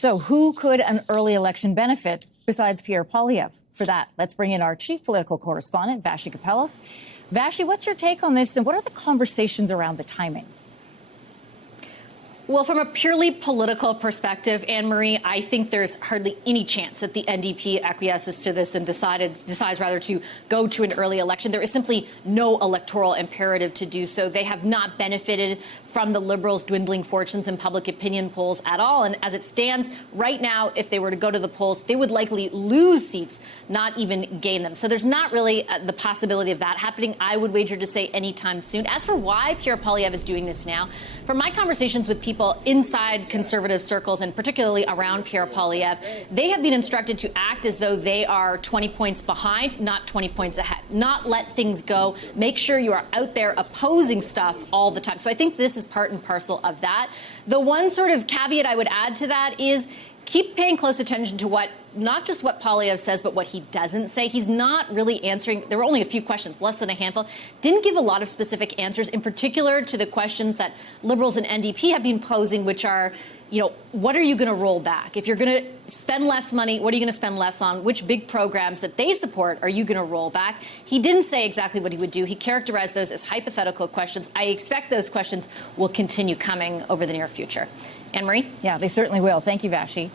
So who could an early election benefit besides Pierre Poilievre? For that, let's bring in our chief political correspondent, Vassy Kapelos. Vassy, what's your take on this, and what are the conversations around the timing? Well, from a purely political perspective, Anne-Marie, I think there's hardly any chance that the NDP acquiesces to this and decides rather to go to an early election. There is simply no electoral imperative to do so. They have not benefited from the Liberals' dwindling fortunes in public opinion polls at all. And as it stands right now, if they were to go to the polls, they would likely lose seats, not even gain them. So there's not really the possibility of that happening, I would wager to say, anytime soon. As for why Pierre Poilievre is doing this now, from my conversations with people inside conservative circles, and particularly around Pierre Poilievre, they have been instructed to act as though they are 20 points behind, not 20 points ahead. Not let things go. Make sure you are out there opposing stuff all the time. So I think this is part and parcel of that. The one sort of caveat I would add to that is keep paying close attention to not just what Poilievre says, but what he doesn't say. He's not really answering. There were only a few questions, less than a handful. Didn't give a lot of specific answers, in particular to the questions that Liberals and NDP have been posing, which are, what are you going to roll back? If you're going to spend less money, what are you going to spend less on? Which big programs that they support are you going to roll back? He didn't say exactly what he would do. He characterized those as hypothetical questions. I expect those questions will continue coming over the near future. Anne-Marie? Yeah, they certainly will. Thank you, Vassy.